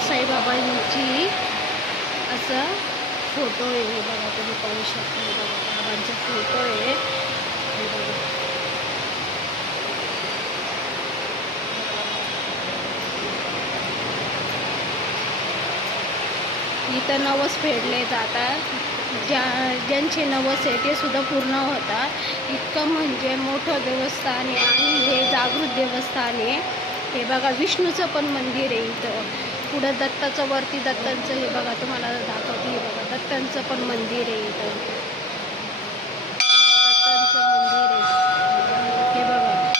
साईबाबांची असं फोटो आहे. हे बघा तुम्ही पाहू शकता. बघा बाबांचा फोटो आहे. हे बघा. इथं नवस फेडले जातात ज्या ज्यांचे नवस आहे ते सुद्धा पूर्ण होतात इतकं म्हणजे मोठं देवस्थान आहे आणि हे जागृत देवस्थान आहे. हे बघा विष्णूचं पण मंदिर आहे इथं. पुढं दत्ताचं वरती दत्तांचं हे बघा तुम्हाला दाखवते हे बघा. दत्तांचं पण मंदिर आहे इथं. दत्तांचं मंदिर आहे. हे बघा.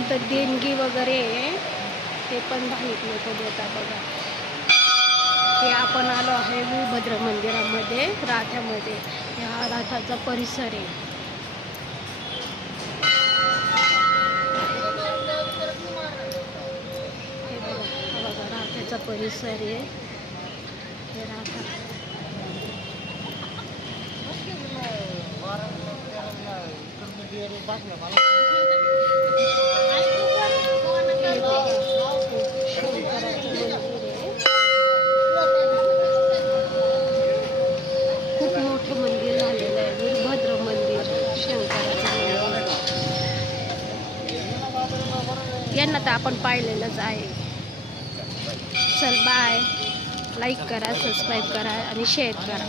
इथं देणगी वगैरे आहे. ते पण भाविक लोक देतात बघा. हे आपण आलो आहे वीरभद्र मंदिरामध्ये राथ्यामध्ये ह्या राथाचा परिसर आहे. आमचा परिसर आहे. हे खूप मोठं मंदिर झालेलं आहे. वीरभद्र मंदिर शंकराचं मंदिर. यांना तर आपण पाहिलेलंच आहे. चल बाय लाईक करा सबस्क्राईब करा आणि शेअर करा.